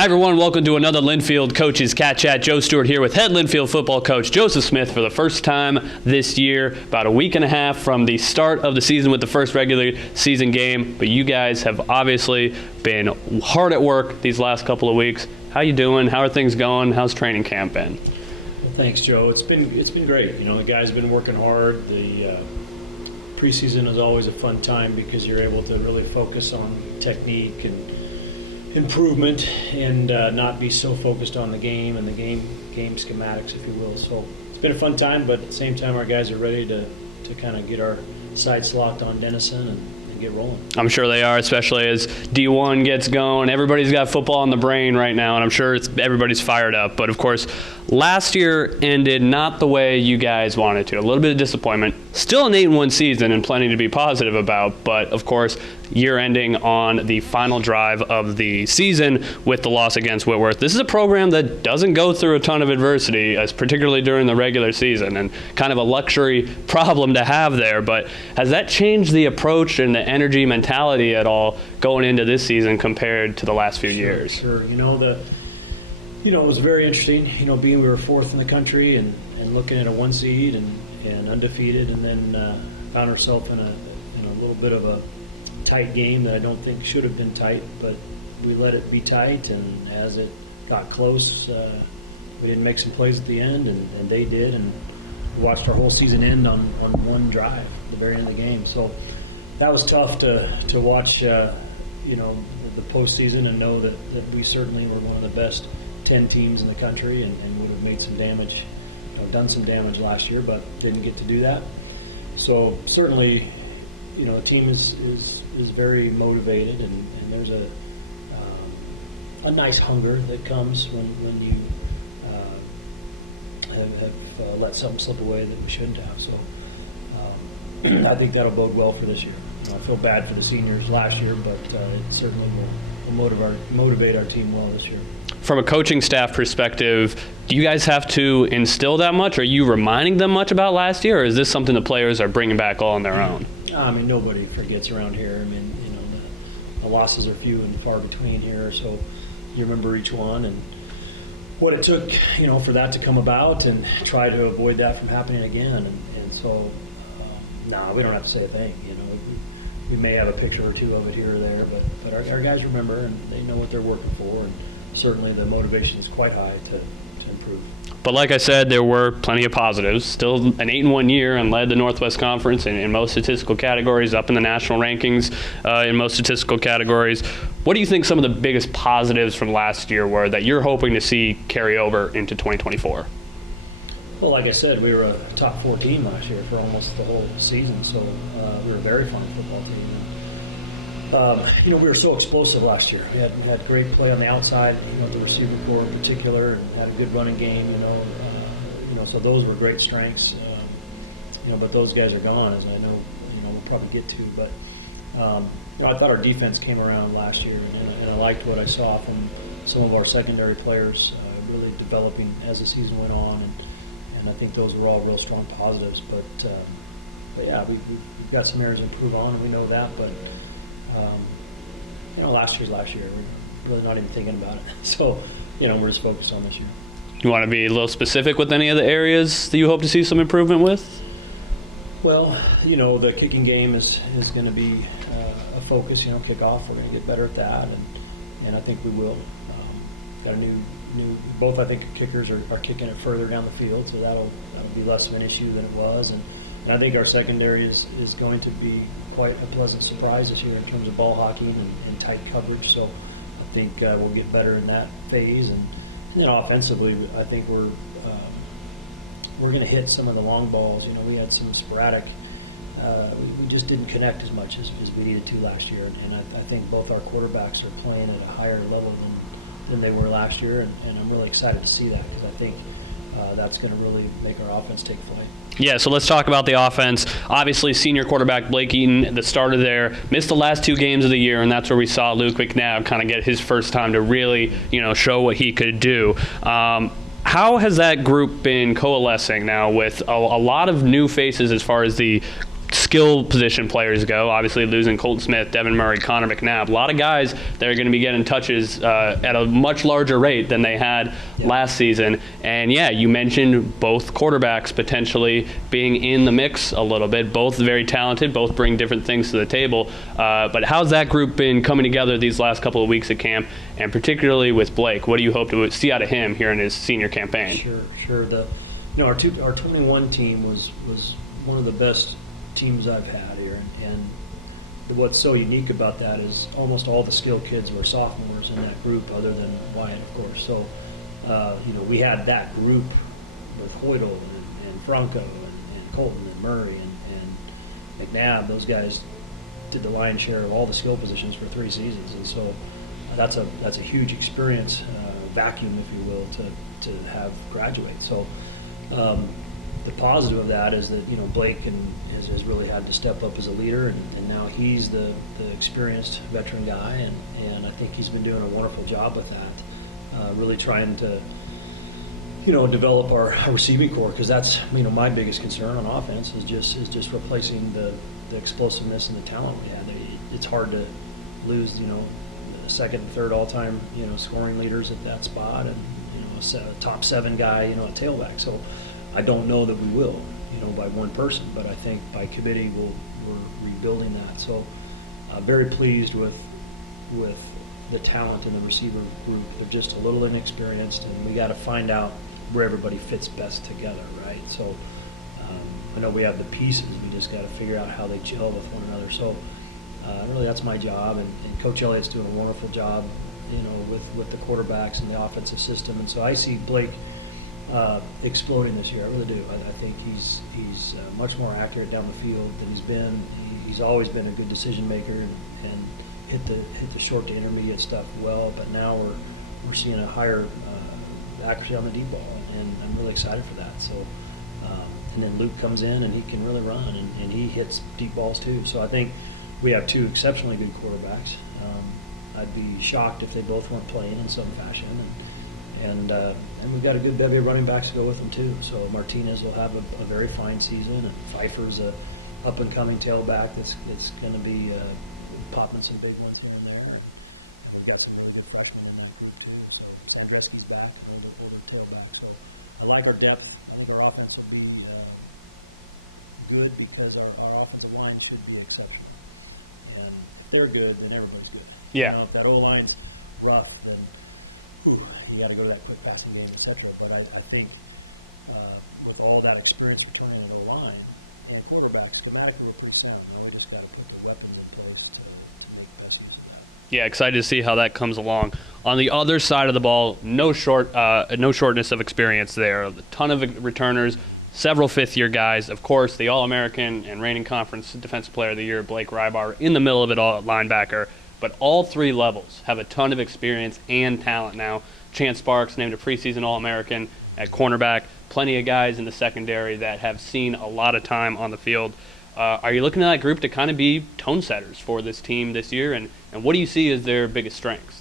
Hi everyone, welcome to another Linfield Coaches CatChat. Joe Stuart here with head Linfield football coach Joseph Smith for the first time this year, about a week and a half from the start of the season with the first regular season game. But you guys have obviously been hard at work these last couple of weeks. How you doing? How are things going? How's training camp been? Well, thanks, Joe. It's been great. You know, the guys have been working hard. The preseason is always a fun time because you're able to really focus on technique and improvement and not be so focused on the game and the game schematics, if you will. So it's been a fun time, but at the same time our guys are ready to kind of get our sights locked on Denison and get rolling. I'm sure they are, especially as D1 gets going. Everybody's got football on the brain right now, and I'm sure everybody's fired up. But of course, last year ended not the way you guys wanted to. A little bit of disappointment. Still an 8-1 season and plenty to be positive about, but of course, year ending on the final drive of the season with the loss against Whitworth. This is a program that doesn't go through a ton of adversity, particularly during the regular season, and kind of a luxury problem to have there. But has that changed the approach and the energy mentality at all going into this season compared to the last few years? Sure. You know, it was very interesting, being we were fourth in the country and looking at a 1 seed and undefeated, and then found ourselves in a little bit of a tight game that I don't think should have been tight, but we let it be tight, and as it got close, we didn't make some plays at the end, and they did, and we watched our whole season end on one drive at the very end of the game. So that was tough to watch, the postseason and know that we certainly were one of the best 10 teams in the country and would have made some damage, done some damage last year, but didn't get to do that. So certainly, the team is very motivated, and there's a nice hunger that comes when you have let something slip away that we shouldn't have. So I think that'll bode well for this year. I feel bad for the seniors last year, but it certainly will motivate our team well this year. From a coaching staff perspective, do you guys have to instill that much? Are you reminding them much about last year, or is this something the players are bringing back all on their own? I mean, nobody forgets around here. I mean, the losses are few and far between here, so you remember each one and what it took, for that to come about, and try to avoid that from happening again. And so, we don't have to say a thing. We may have a picture or two of it here or there, but our guys remember, and they know what they're working for, and certainly the motivation is quite high to improve. But like I said, there were plenty of positives. Still an 8-1 year and led the Northwest Conference in most statistical categories, up in the national rankings in most statistical categories. What do you think some of the biggest positives from last year were that you're hoping to see carry over into 2024? Well, like I said, we were a top 4 team last year for almost the whole season, so we were a very fine football team. And we were so explosive last year. We had great play on the outside, at the receiver corps in particular, and had a good running game, so those were great strengths. But those guys are gone, as I know, we'll probably get to. But, I thought our defense came around last year, and I liked what I saw from some of our secondary players really developing as the season went on, and I think those were all real strong positives. But yeah, we've got some areas to improve on, and we know that, but last year's last year. We're really not even thinking about it. So, we're just focused on this year. You want to be a little specific with any of the areas that you hope to see some improvement with? Well, the kicking game is going to be a focus. Kickoff. We're going to get better at that, and I think we will. Got a new. Both I think kickers are kicking it further down the field, so that'll be less of an issue than it was, and I think our secondary is going to be quite a pleasant surprise this year in terms of ball hawking and tight coverage. So I think we'll get better in that phase, and then offensively, I think we're going to hit some of the long balls. We had some sporadic. We just didn't connect as much as we needed to last year, and I think both our quarterbacks are playing at a higher level than they were last year, and I'm really excited to see that, because I think that's going to really make our offense take flight. Yeah, so let's talk about the offense. Obviously, senior quarterback Blake Eaton, the starter there, missed the last 2 games of the year, and that's where we saw Luke McNabb kind of get his first time to really, show what he could do. How has that group been coalescing now with a lot of new faces as far as the skill position players go, obviously losing Colton Smith, Devin Murray, Connor McNabb, a lot of guys that are going to be getting touches at a much larger rate than they had last season. And yeah, you mentioned both quarterbacks potentially being in the mix a little bit. Both very talented, both bring different things to the table. But how's that group been coming together these last couple of weeks at camp, and particularly with Blake? What do you hope to see out of him here in his senior campaign? Sure. Our 21 team was one of the best teams I've had here, and what's so unique about that is almost all the skill kids were sophomores in that group, other than Wyatt, of course. So, we had that group with Hoytel and Franco and Colton and Murray and McNabb. Those guys did the lion's share of all the skill positions for 3 seasons, and so that's a huge experience vacuum, if you will, to have graduate. So. The positive of that is that Blake has really had to step up as a leader, and now he's the experienced veteran guy, and I think he's been doing a wonderful job with that, really trying to develop our receiving core, because that's my biggest concern on offense is just replacing the explosiveness and the talent we had. It's hard to lose second and third all-time scoring leaders at that spot, and a top 7 guy at tailback. So I don't know that we will by one person, but I think by committee we're rebuilding that. So very pleased with the talent in the receiver group. They're just a little inexperienced, and we got to find out where everybody fits best together, right? So I know we have the pieces, we just got to figure out how they gel with one another. So really that's my job, and Coach Elliott's doing a wonderful job with the quarterbacks and the offensive system. And so I see Blake exploding this year. I really do. I think he's much more accurate down the field than he's been. He's always been a good decision maker and hit the short to intermediate stuff well. But now we're seeing a higher accuracy on the deep ball, and I'm really excited for that. So and then Luke comes in and he can really run, and he hits deep balls too. So I think we have 2 exceptionally good quarterbacks. I'd be shocked if they both weren't playing in some fashion, and we've got a good bevy of running backs to go with them too. So Martinez will have a very fine season, and Pfeiffer's a up and coming tailback that's going to be popping some big ones here and there, and we've got some really good freshmen in that group too. So Sandreski's back, an older tailback. So I like our depth. I think our offense will be good, because our offensive line should be exceptional. And if they're good, then everybody's good. Yeah. If that O-line's rough, then you got to go to that quick passing game, etc. But I think with all that experience returning at O-line and quarterback, schematically we're pretty sound. Now we just got to put the weapons in place to make best use of that. Yeah, excited to see how that comes along. On the other side of the ball, no shortness of experience there. A ton of returners, several fifth-year guys. Of course, the All-American and reigning conference Defensive Player of the Year, Blake Rybar, in the middle of it all at linebacker. But all 3 levels have a ton of experience and talent now. Chance Sparks named a preseason All-American at cornerback. Plenty of guys in the secondary that have seen a lot of time on the field. Are you looking at that group to kind of be tone setters for this team this year? And what do you see as their biggest strengths?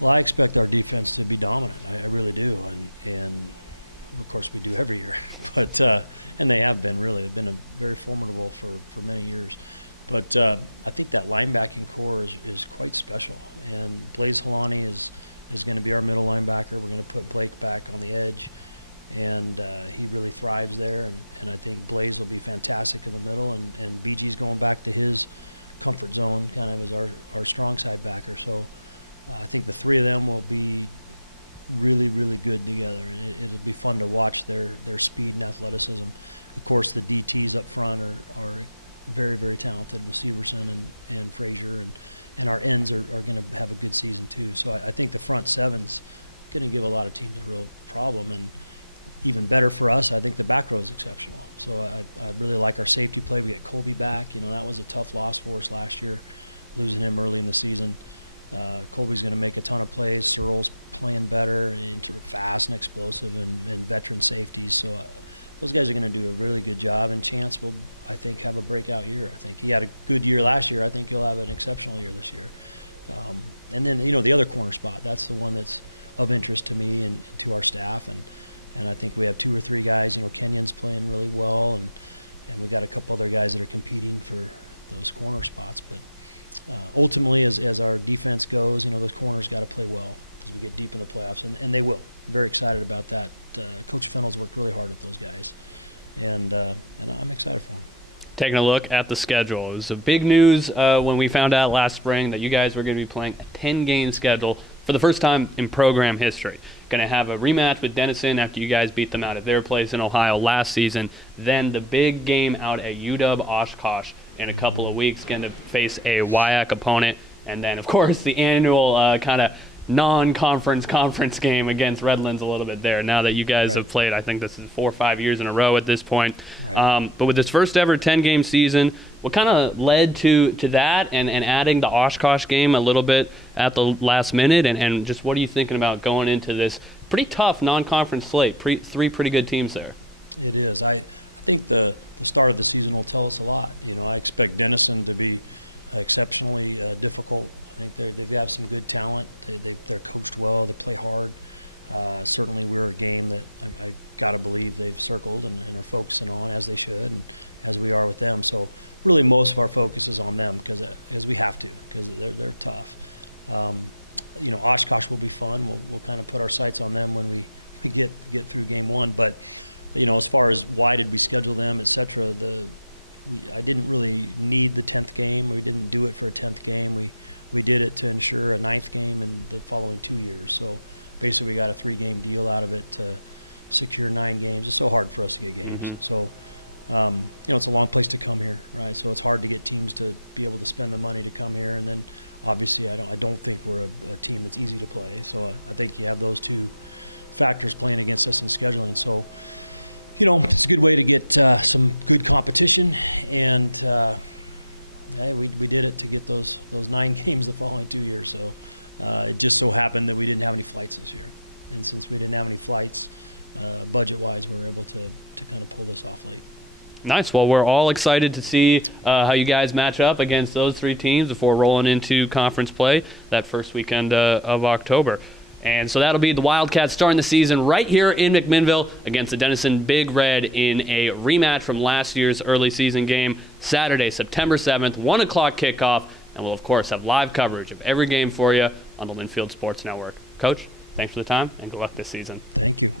Well, I expect our defense to be dominant. I really do, and of course we do every year. But and they have been really. They've been very formidable for many years. But I think that linebacking core is quite special. And Blaze Helani is going to be our middle linebacker. We're going to put Blake back on the edge, and he really thrives there. And I think Blaze will be fantastic in the middle, and BG's going back to his comfort zone kind of as our strong side backer. So I think the 3 of them will be really, really good together, and it'll be fun to watch their speed and athleticism. Of course, the DTs up front are very, very talented with Severson and Frazier, and our ends are going to have a good season too. So I think the front 7's going to give a lot of teams a real problem, and even better for us, I think the back row is exceptional. So I really like our safety play. We get Colby back. That was a tough loss for us last year, losing him early in the season. Colby's going to make a ton of plays. Searle's playing better, fast and explosive, and veteran safeties. So those guys are going to do a really good job, and Chance will, I think, have a breakout year. I think he had a good year last year. I think he'll have an exceptional year this year. And then, the other corner spot, that's the one that's of interest to me and to our staff. And I think we have 2 or 3 guys. Kenyon's playing really well, and we got a couple other guys that are competing for those corner spots. But ultimately, as our defense goes, those corners got to play well as we get deep in the playoffs, and they will. Very excited about that. Coach Fennell's worked really hard with those guys, and I'm excited for them. Taking a look at the schedule, it was a big news when we found out last spring that you guys were going to be playing a 10-game schedule for the first time in program history. Going to have a rematch with Denison after you guys beat them out at their place in Ohio last season. Then the big game out at UW Oshkosh in a couple of weeks, going to face a WIAC opponent. And then, of course, the annual kind of non-conference conference game against Redlands a little bit there. Now that you guys have played, I think this is 4 or 5 years in a row at this point. But with this first ever 10-game season, what kind of led to that and adding the Oshkosh game a little bit at the last minute? And just what are you thinking about going into this pretty tough non-conference slate? Three pretty good teams there. It is. I think the start of the season will tell us a lot. I expect Denison to be exceptionally difficult. I think they have some good talent. They're coached well. They play hard. Certainly, we're a game that I got to believe they've circled and are focusing on, as they should, and as we are with them. So really, most of our focus is on them because we have to, because they're tough. Oshkosh will be fun. We'll kind of put our sights on them when we get through game one. But as far as why did we schedule them, et cetera, I didn't really need the 10th game. We didn't do it for a 10th game. We did it to ensure a 9th game in the following 2 years. So basically, we got a 3-game deal out of it to secure 9 games. It's so hard for us to get games. So, it's a long place to come here, right? So it's hard to get teams to be able to spend the money to come here. And then, obviously, I don't think we're a team that's easy to play. So I think you have those two factors playing against us in scheduling. So, it's a good way to get some good competition. And hey, we did it to get those 9 games the following 2 years. So it just so happened that we didn't have any flights this year. And since we didn't have any flights, budget-wise, we were able to kind of pull this off late. Nice. Well, we're all excited to see how you guys match up against those 3 teams before rolling into conference play that first weekend of October. And so that'll be the Wildcats starting the season right here in McMinnville against the Denison Big Red in a rematch from last year's early season game, Saturday, September 7th, 1 o'clock kickoff. And we'll, of course, have live coverage of every game for you on the Linfield Sports Network. Coach, thanks for the time, and good luck this season. Thank you.